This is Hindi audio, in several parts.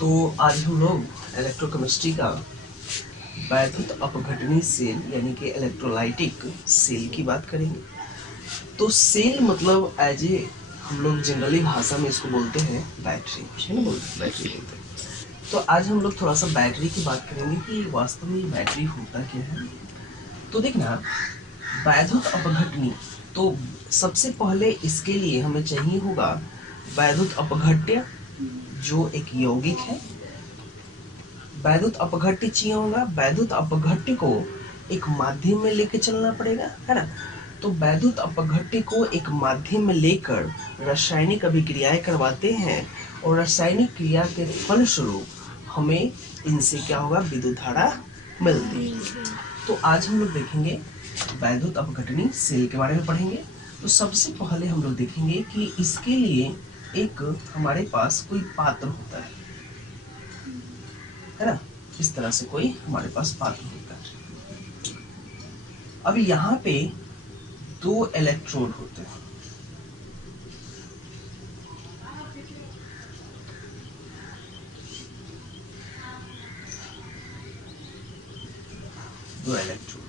तो आज हम लोग इलेक्ट्रोकेमिस्ट्री का वैद्युत अपघटनी सेल यानी कि इलेक्ट्रोलाइटिक सेल की बात करेंगे। तो सेल मतलब एज ए हम लोग जनरली भाषा में इसको बोलते हैं बैटरी, है ना, बैटरी बोलते हैं। तो आज हम लोग थोड़ा सा बैटरी की बात करेंगे कि वास्तव में बैटरी होता क्या है। तो देखना, वैद्युत अपघटनी, तो सबसे पहले इसके लिए हमें चाहिए होगा वैद्युत अपघट्य जो एक यौगिक है। वैद्युत अपघट्य चाहिए होगा, वैद्युत अपघट्य को एक माध्यम में लेके चलना पड़ेगा, है ना। तो वैद्युत अपघट्य को एक माध्यम में लेकर रासायनिक अभिक्रियाएं करवाते हैं और रासायनिक क्रिया के फलस्वरूप हमें इनसे क्या होगा, विद्युत धारा मिलती है। तो आज हम लोग देखेंगे वैद्युत अपघटनी सेल के बारे में पढ़ेंगे। तो सबसे पहले हम लोग देखेंगे कि इसके लिए एक हमारे पास कोई पात्र होता है ना, इस तरह से कोई हमारे पास पात्र होता है। अब यहाँ पे दो इलेक्ट्रोड होते हैं, दो इलेक्ट्रोड।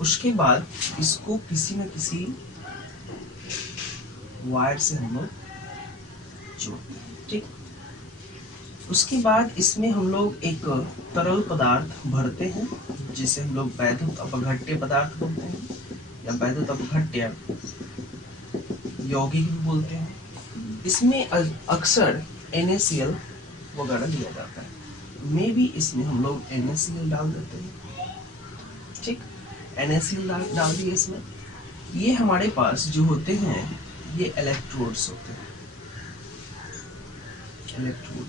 उसके बाद इसको किसी न किसी वायर से हम लोग जोड़ते हैं, ठीक। उसके बाद इसमें हम लोग एक तरल पदार्थ भरते हैं जिसे हम लोग वैद्युत अपघट्य पदार्थ बोलते हैं या वैद्युत अपघट्य यौगिक भी बोलते हैं। इसमें अक्सर NaCl वगैरह दिया जाता है। मे भी इसमें हम लोग NaCl डाल देते हैं, ठीक। NaCl डाल दिए इसमें। ये हमारे पास जो होते हैं ये इलेक्ट्रोड्स होते हैं, इलेक्ट्रोड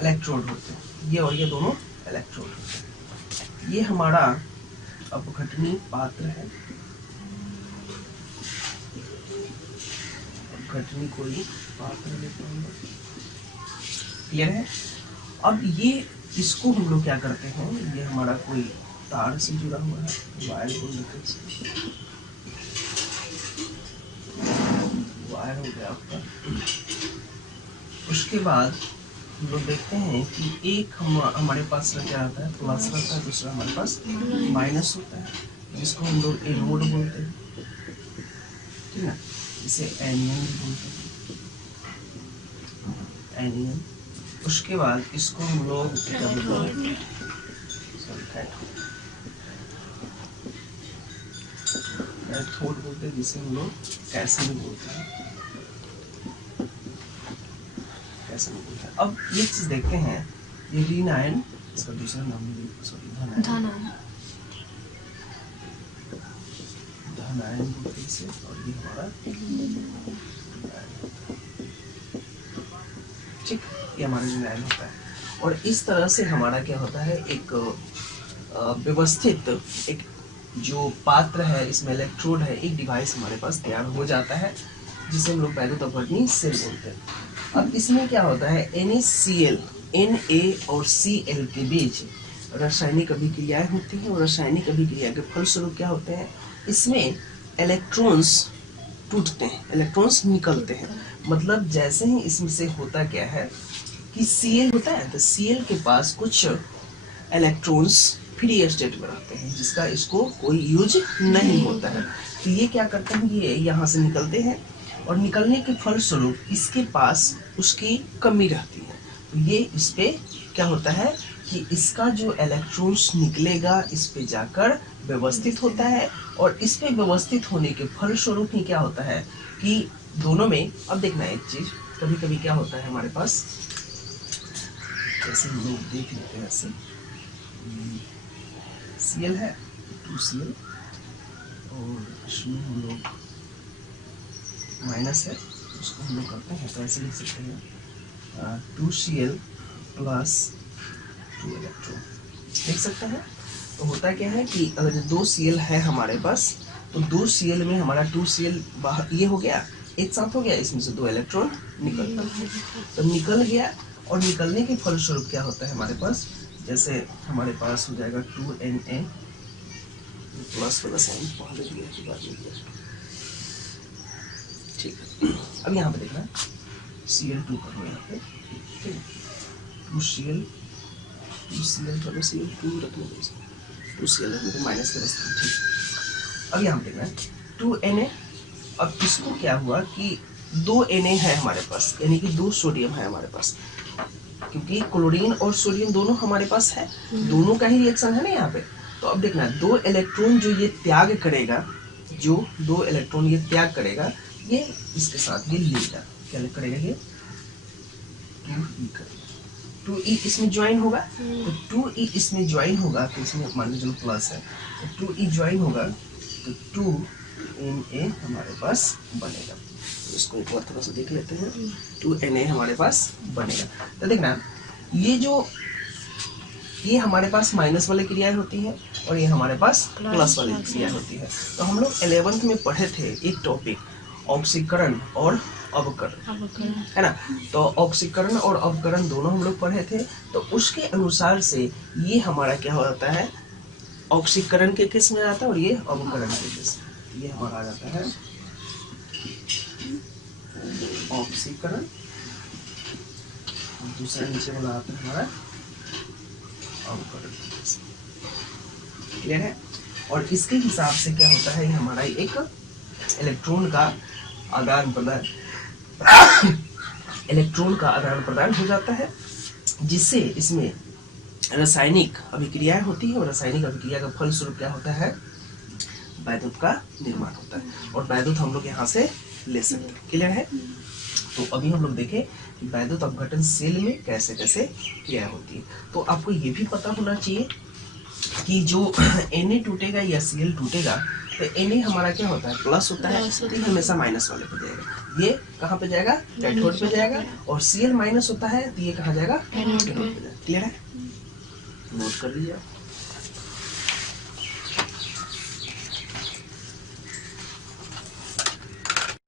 इलेक्ट्रोड होते हैं, ये और ये दोनों इलेक्ट्रोड होते हैं। ये हमारा अपघटनी पात्र है, अपघटनी कोई पात्र लेते हैं, क्लियर है। अब ये इसको हम लोग क्या करते हैं, ये हमारा कोई तार से जुड़ा हुआ है, वायर बोल देते हैं, वायर हो गया आपका। उसके बाद हम लोग देखते हैं कि एक हमारे पास क्या आता है, प्लस रहता है, दूसरा हमारे पास माइनस होता है, जिसको हम लोग एनोड बोलते हैं, ठीक है। इसे एनियन बोलते हैं, एनियन। उसके बाद इसको हम लोग कैथोड बोलते हैं, जिसे हम लोग कैथोड बोलते हैं, कैसे बोलते हैं। अब ये चीज देखते हैं, ये ऋण आयन, इसका दूसरा नाम धन आयन बोलते हैं इसे, और ये हमारा ठीक, ये हमारा ऋण आयन होता है। और इस तरह से हमारा क्या होता है, एक व्यवस्थित एक जो पात्र है, इसमें इलेक्ट्रोड है, एक डिवाइस हमारे पास तैयार हो जाता है जिसे हम लोग वैद्युत अपघटनी सेल बोलते हैं। अब इसमें क्या होता है, NaCl, Na और Cl के बीच रासायनिक अभिक्रियाएं होती हैं और रासायनिक अभिक्रिया के फलस्वरूप क्या होते हैं, इसमें इलेक्ट्रॉन्स टूटते हैं, इलेक्ट्रॉन्स निकलते हैं। मतलब जैसे ही इसमें से होता क्या है कि Cl होता है, तो Cl के पास कुछ इलेक्ट्रॉन्स फ्री स्टेट में रहते हैं जिसका इसको कोई यूज नहीं होता है। तो ये क्या करते हैं, ये यहाँ से निकलते हैं और निकलने के फलस्वरूप इसके पास उसकी कमी रहती है। तो ये इस पे क्या होता है कि इसका जो इलेक्ट्रॉन्स निकलेगा इस पे जाकर व्यवस्थित होता है, और इस पे व्यवस्थित होने के फलस्वरूप ही क्या होता है कि दोनों में, अब देखना एक चीज, कभी कभी क्या होता है हमारे पास, जैसे हम लोग देख लेते हैं, ऐसे Cl है, 2Cl, और इसमें हम लोग माइनस है, उसको हम लोग करते हैं तो ऐसे लिख सकते हैं 2Cl प्लस 2 इलेक्ट्रॉन, देख सकते हैं। तो होता क्या है कि अगर 2Cl है हमारे पास, तो 2Cl में हमारा 2Cl बाहर ये हो गया, एक साथ हो गया, इसमें से 2 इलेक्ट्रॉन निकलता है, तो निकल गया। और निकलने के फलस्वरूप क्या होता है हमारे पास, जैसे हमारे पास हो जाएगा 2Na प्लस वाला साइन पहले दिया है बाद में दिया, ठीक है। अब यहाँ पे देखना Cl2 करो यहाँ पे, ठीक है, 2Cl करो, Cl2 रखने दो, 2Cl रखने दो माइनस का रास्ता, ठीक। अब यहाँ पे देखना 2Na, अब इसको क्या हुआ कि 2 Na है हमारे पास, यानी कि 2 सोडियम है हमारे पास, क्योंकि क्लोरीन और सोडियम दोनों हमारे पास है, दोनों का ही रिएक्शन है ना यहाँ पे। तो अब देखना 2 इलेक्ट्रॉन जो ये त्याग करेगा, जो 2 इलेक्ट्रॉन ये त्याग करेगा, ये इसके साथ ये लेगा, क्या करेगा ये 2E करेगा, 2E इसमें ज्वाइन होगा, तो 2E इसमें ज्वाइन होगा, तो इसमें मान लो चलो प्लस है, तो 2E ज्वाइन होगा तो 2Na हमारे पास बनेगा। तो इसको एक बार थोड़ा सा देख लेते हैं, 2Na हमारे पास बनेगा। तो देखना ये हमारे पास माइनस वाली क्रियाएं होती हैं और ये हमारे पास प्लस वाली क्रिया होती है। तो हम लोग 11th में पढ़े थे एक टॉपिक ऑक्सीकरण और अवकरण, है ना। तो ऑक्सीकरण और अवकरण दोनों हम लोग पढ़े थे। तो उसके अनुसार से ये हमारा क्या होता है, ऑक्सीकरण के केस में आता है और ये अवकरण के केस में ये हमारा आ जाता है ऑक्सीकरण, दूसरा नीचे वाला आता है हमारा अवकरण, क्लियर है। और इसके हिसाब से क्या होता है, हमारा एक इलेक्ट्रॉन का आदान प्रदान इलेक्ट्रॉन का आदान प्रदान हो जाता है, जिससे इसमें रासायनिक अभिक्रियाएं होती है और रासायनिक अभिक्रिया का फलस्वरूप क्या होता है, वैद्युत का निर्माण होता है। और वैद्युत हम लोग यहाँ से ले सकते हैं, क्लियर है। तो अभी हम लोग देखें कि वैद्युत अपघटन सेल में कैसे कैसे क्रिया होती है। तो आपको ये भी पता होना चाहिए कि जो Na टूटेगा या Cl टूटेगा, तो Na हमारा क्या होता है, प्लस होता है, तो ये हमेशा माइनस वाले पे जाएगा, ये कहाँ पे जाएगा, कैथोड पे जाएगा। और Cl माइनस होता है तो ये कहाँ जाएगा, एनोड पे जाएगा, क्लियर है, नोट कर लीजिए।